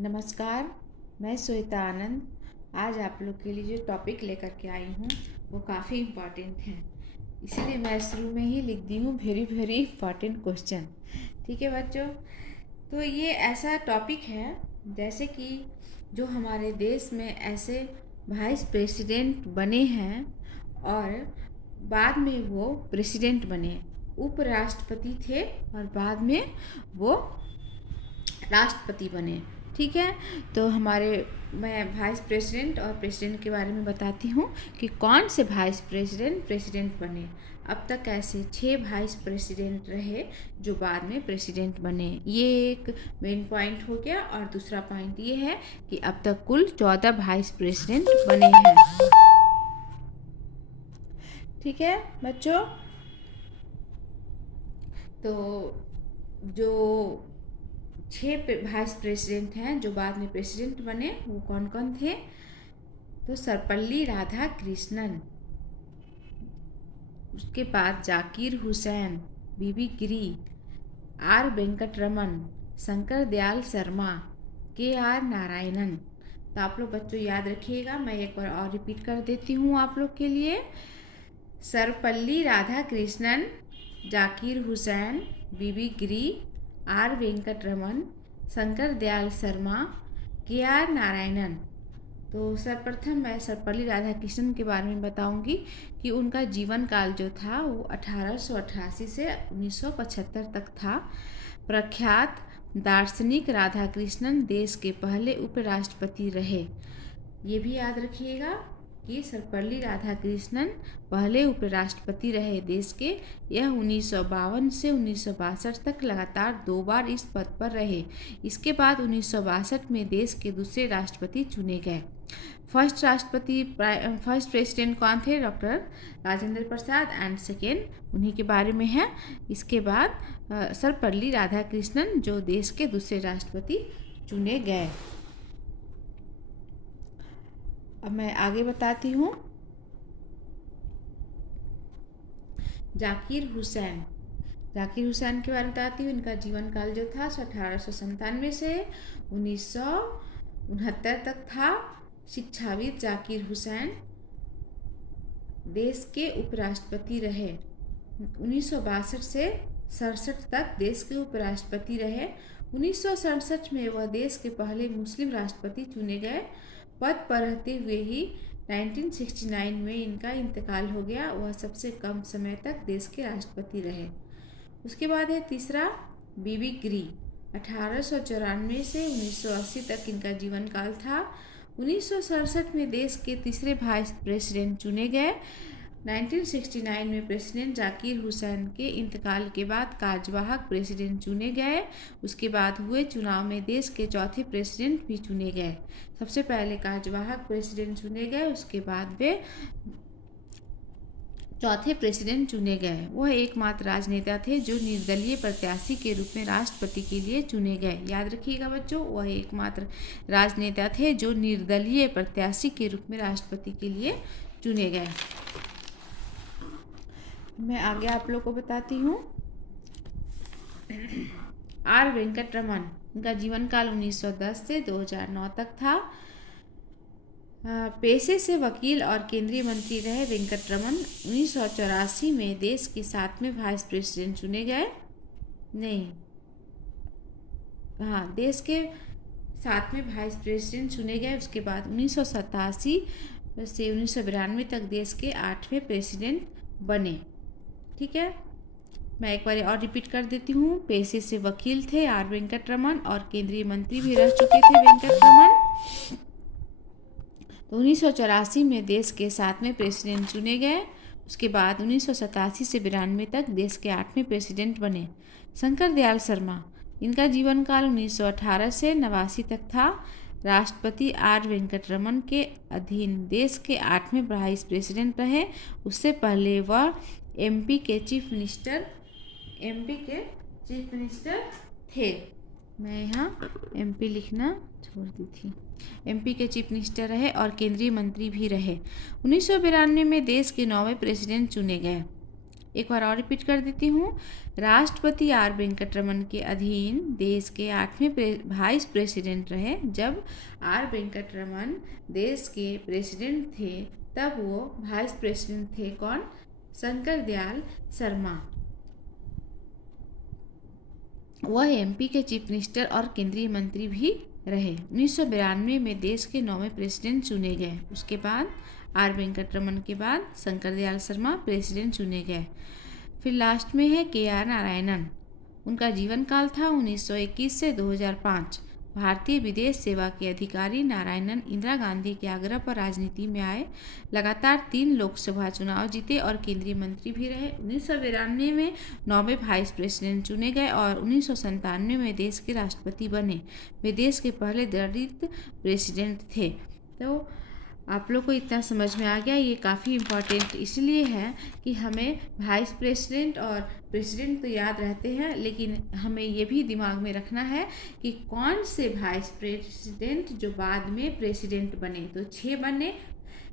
नमस्कार, मैं श्वेता आनंद। आज आप लोग के लिए जो टॉपिक लेकर के आई हूँ वो काफ़ी इम्पॉर्टेंट है, इसीलिए मैं शुरू में ही लिख दी हूँ वेरी वेरी इम्पॉर्टेंट क्वेश्चन। ठीक है बच्चों, तो ये ऐसा टॉपिक है जैसे कि जो हमारे देश में ऐसे वाइस प्रेसिडेंट बने हैं और बाद में वो प्रेसिडेंट बने, उपराष्ट्रपति थे और बाद में वो राष्ट्रपति बने। ठीक है, तो मैं वाइस प्रेसिडेंट और प्रेसिडेंट के बारे में बताती हूँ कि कौन से वाइस प्रेसिडेंट बने। अब तक ऐसे 6 वाइस प्रेसिडेंट रहे जो बाद में प्रेसिडेंट बने। ये एक मेन पॉइंट हो गया। और दूसरा पॉइंट ये है कि अब तक कुल 14 वाइस प्रेसिडेंट बने हैं। ठीक है बच्चों, तो जो 6 वाइस प्रेसिडेंट हैं जो बाद में प्रेसिडेंट बने वो कौन कौन थे? तो सर्वपल्ली राधाकृष्णन, उसके बाद जाकिर हुसैन, बीबी गिरी, आर वेंकटरमन, शंकर दयाल शर्मा, के आर नारायणन। तो आप लोग बच्चों याद रखिएगा, मैं एक बार और रिपीट कर देती हूँ आप लोग के लिए। सर्वपल्ली राधाकृष्णन, जाकिर हुसैन, बीबी गिरी, आर वेंकटरमन, शंकर दयाल शर्मा, के आर नारायणन। तो सर्वप्रथम मैं सर्वपल्ली राधाकृष्णन के बारे में बताऊंगी कि उनका जीवन काल जो था वो 1888 से 1975 तक था। प्रख्यात दार्शनिक राधाकृष्णन देश के पहले उपराष्ट्रपति रहे। ये भी याद रखिएगा कि सर्वपल्ली राधाकृष्णन पहले उपराष्ट्रपति रहे देश के। यह 1952 से 1962 तक लगातार 2 बार इस पद पर रहे। इसके बाद 1962 में देश के दूसरे राष्ट्रपति चुने गए। फर्स्ट प्रेसिडेंट कौन थे? Doctor Rajendra Prasad and second उन्हीं के बारे में है। इसके बाद सर्वपल्ली राधाकृष्णन जो देश के दूसरे राष्ट्रपति चुने गए। अब मैं आगे बताती हूँ। जाकिर हुसैन के बारे में बताती हूँ। इनका जीवन काल जो था 1897 से 1969 तक था। शिक्षाविद जाकिर हुसैन देश के उपराष्ट्रपति रहे। 1962 से 67 तक देश के उपराष्ट्रपति रहे। 1967 में वह देश के पहले मुस्लिम राष्ट्रपति चुने गए। पद पर रहते हुए ही 1969 में इनका इंतकाल हो गया। वह सबसे कम समय तक देश के राष्ट्रपति रहे। उसके बाद है तीसरा, बीबी गिरी। 1894 से 1980 तक इनका जीवन काल था। 1967 में देश के तीसरे वाइस प्रेसिडेंट चुने गए। 1969 में प्रेसिडेंट जाकिर हुसैन के इंतकाल के बाद कार्यवाहक प्रेसिडेंट चुने गए। उसके बाद हुए चुनाव में देश के चौथे प्रेसिडेंट भी चुने गए। सबसे पहले कार्यवाहक प्रेसिडेंट चुने गए, उसके बाद वे चौथे प्रेसिडेंट चुने गए। वह एकमात्र राजनेता थे जो निर्दलीय प्रत्याशी के रूप में राष्ट्रपति के लिए चुने गए। याद रखिएगा बच्चों, वह एकमात्र राजनेता थे जो निर्दलीय प्रत्याशी के रूप में राष्ट्रपति के लिए चुने गए। मैं आगे आप लोग को बताती हूँ। आर वेंकटरमन, उनका जीवन काल 1910 से 2009 तक था। पेशे से वकील और केंद्रीय मंत्री रहे वेंकटरमन। 1984 में देश के 7वें वाइस प्रेसिडेंट चुने गए। देश के 7वें वाइस प्रेसिडेंट चुने गए। उसके बाद 1987 से 1992 तक देश के 8वें प्रेसिडेंट बने। ठीक है, मैं एक बार और रिपीट कर देती हूँ। पेशे से वकील थे आर वेंकटरमन और केंद्रीय मंत्री भी रह चुके थे वेंकटरमन। तो 1984 में देश के 7वें प्रेसिडेंट चुने गए। उसके बाद 1987 से 92 तक देश के 8वें प्रेसिडेंट बने। शंकर दयाल शर्मा, इनका जीवन काल 1918 से 89 तक था। राष्ट्रपति आर वेंकटरमन के अधीन देश के 8वें वाइस प्रेसिडेंट रहे। उससे पहले वह एमपी के चीफ मिनिस्टर थे। मैं यहाँ एमपी लिखना छोड़ दी थी। एमपी के चीफ मिनिस्टर रहे और केंद्रीय मंत्री भी रहे। 1992 में देश के 9वें प्रेसिडेंट चुने गए। एक बार और रिपीट कर देती हूँ। राष्ट्रपति आर वेंकटरमन के अधीन देश के 8वें वाइस प्रेसिडेंट रहे। जब आर वेंकटरमन देश के प्रेसिडेंट थे तब वो वाइस प्रेसिडेंट थे कौन? शंकर दयाल शर्मा। वह एमपी के चीफ मिनिस्टर और केंद्रीय मंत्री भी रहे। 1992 में देश के 9वें प्रेसिडेंट चुने गए। उसके बाद आर वेंकटरमन के बाद शंकर दयाल शर्मा प्रेसिडेंट चुने गए। फिर लास्ट में है KR नारायणन। उनका जीवन काल था 1921 से 2005। भारतीय विदेश सेवा के अधिकारी नारायणन इंदिरा गांधी के आग्रह पर राजनीति में आए। लगातार 3 लोकसभा चुनाव जीते और केंद्रीय मंत्री भी रहे। 1992 में 9वें वाइस प्रेसिडेंट चुने गए और 1997 में देश के राष्ट्रपति बने। वे देश के पहले दलित प्रेसिडेंट थे। तो आप लोग को इतना समझ में आ गया। ये काफ़ी इम्पॉर्टेंट इसलिए है कि हमें वाइस प्रेसिडेंट और प्रेसिडेंट तो याद रहते हैं, लेकिन हमें ये भी दिमाग में रखना है कि कौन से वाइस प्रेसिडेंट जो बाद में प्रेसिडेंट बने। तो 6 बने: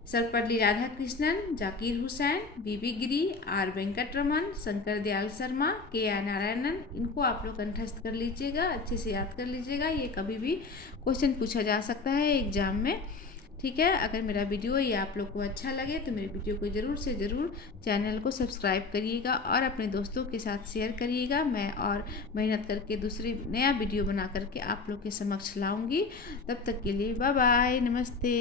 सर्वपल्ली राधाकृष्णन, जाकिर हुसैन, बीबी गिरी, आर वेंकटरमन, शंकर दयाल शर्मा, KR नारायणन। इनको आप लोग कंठस्थ कर लीजिएगा, अच्छे से याद कर लीजिएगा। ये कभी भी क्वेश्चन पूछा जा सकता है एग्जाम में। ठीक है, अगर मेरा वीडियो ये आप लोग को अच्छा लगे तो मेरे वीडियो को ज़रूर से ज़रूर चैनल को सब्सक्राइब करिएगा और अपने दोस्तों के साथ शेयर करिएगा। मैं और मेहनत करके दूसरी नया वीडियो बना करके आप लोग के समक्ष लाऊंगी। तब तक के लिए बाय बाय, नमस्ते।